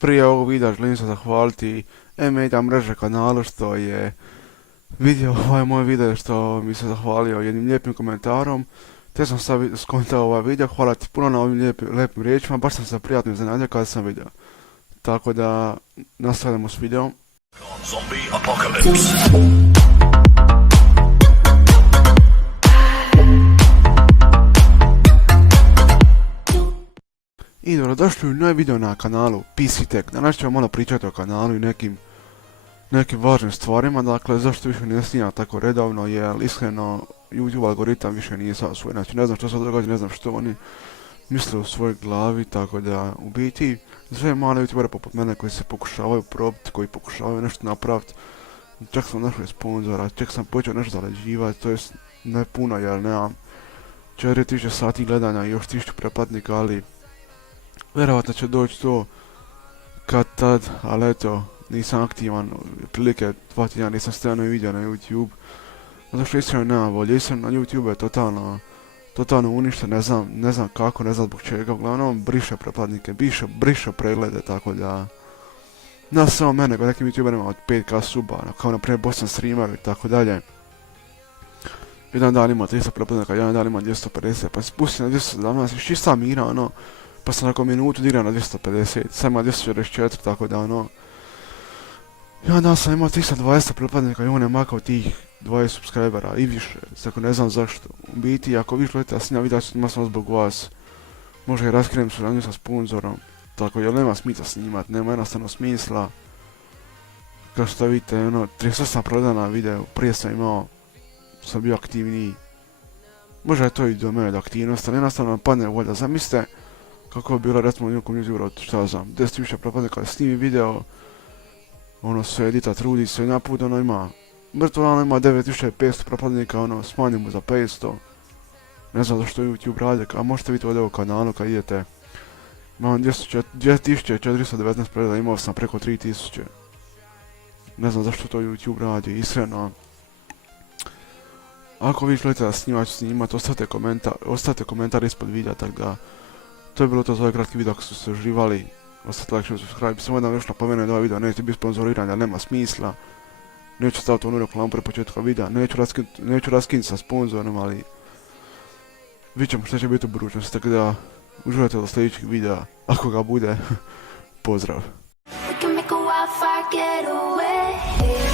Prije ovog videa želim se zahvaliti E-Media mreže kanalu što je vidio ovaj moj video, što mi se zahvalio jednim lijepim komentarom, te sam sad skontao ovaj video. Hvala ti puno na ovim lijepim riječima, baš sam se prijatno iznenadio kada sam vidio. Tako da nastavljamo s videom. Zombie apocalypse. I dobrodošli u novi video na kanalu PC Tech. Danas ćemo malo pričati o kanalu i nekim važnim stvarima. Dakle, zašto više ne snimam tako redovno, jer iskreno YouTube algoritam više nije sad svoj. Znači, ne znam što se događa, ne znam što oni misle u svojoj glavi, tako da u biti sve male youtubere poput mene koji se pokušavaju probiti, koji pokušavaju nešto napraviti. Čak sam našao sponzora, čak sam počeo nešto zarađivati, to jest ne puno jer nemam 4000 sati gledanja i još 1000 pretplatnika, ali vjerovatno će doći to kad tad, ali eto, nisam aktivan, prilike 2 tjedna nisam stajano video na YouTube. Zato što iskreno nemam volje, iskreno na YouTube je totalno uništen, ne znam kako, ne znam zbog čega, uglavnom briše pretplatnike, briše preglede, tako da ne samo mene, nego nekim youtuberima od 5k suba, kao naprimjer Boston Streamer i tako dalje. Jedan dan ima 300 pretplatnika, jedan dan ima 250, pa se spusti na 217 i čista mira, pa sam nakon minutu dirao na 250, sad ima 244, tako da jedan dan sam imao 320 pretplatnika i on je makao tih 20 subscribera i više, tako ne znam zašto. U biti, ako vi želite da snimam videa snima sam zbog vas, možda i raskrijem suradnju sa sponzorom, tako jer nema smisla snimat, nema jednostavno smisla. Kao što vidite, 38 prodana video, prije sam bio aktivniji. Možda je to i do mene od aktivnosti, ali jednostavno padne volja. Zamislite kako bi bilo recimo nekom YouTuberu od, šta znam, 10.000 pretplatnika da snimi video, sve edita, trudi se, jedan put ima virtualno ima 9500 pretplatnika, smanji mu za 500. Ne znam zašto YouTube radi, a možete vidjeti ovdje u kanalu kad idete. Imam 2419 pregleda, imao sam preko 3000. Ne znam zašto to YouTube radi, iskreno. Ako vi želite da snimat, ostavite komentar ispod videa, tako da to je bilo to za ovaj kratki video. Ako ste se uživali, ostavite like, share, subscribe. Samo da još napomenem da ovaj video neće biti sponzoriran, jer nema smisla. Neću staviti onu reklamu pre početka videa, neću raskinuti sa sponzorom, ali vidjet ćemo što će biti u budućnosti, tako da uživajte do sljedećeg videa, ako ga bude. Pozdrav! We can make a wildfire getaway.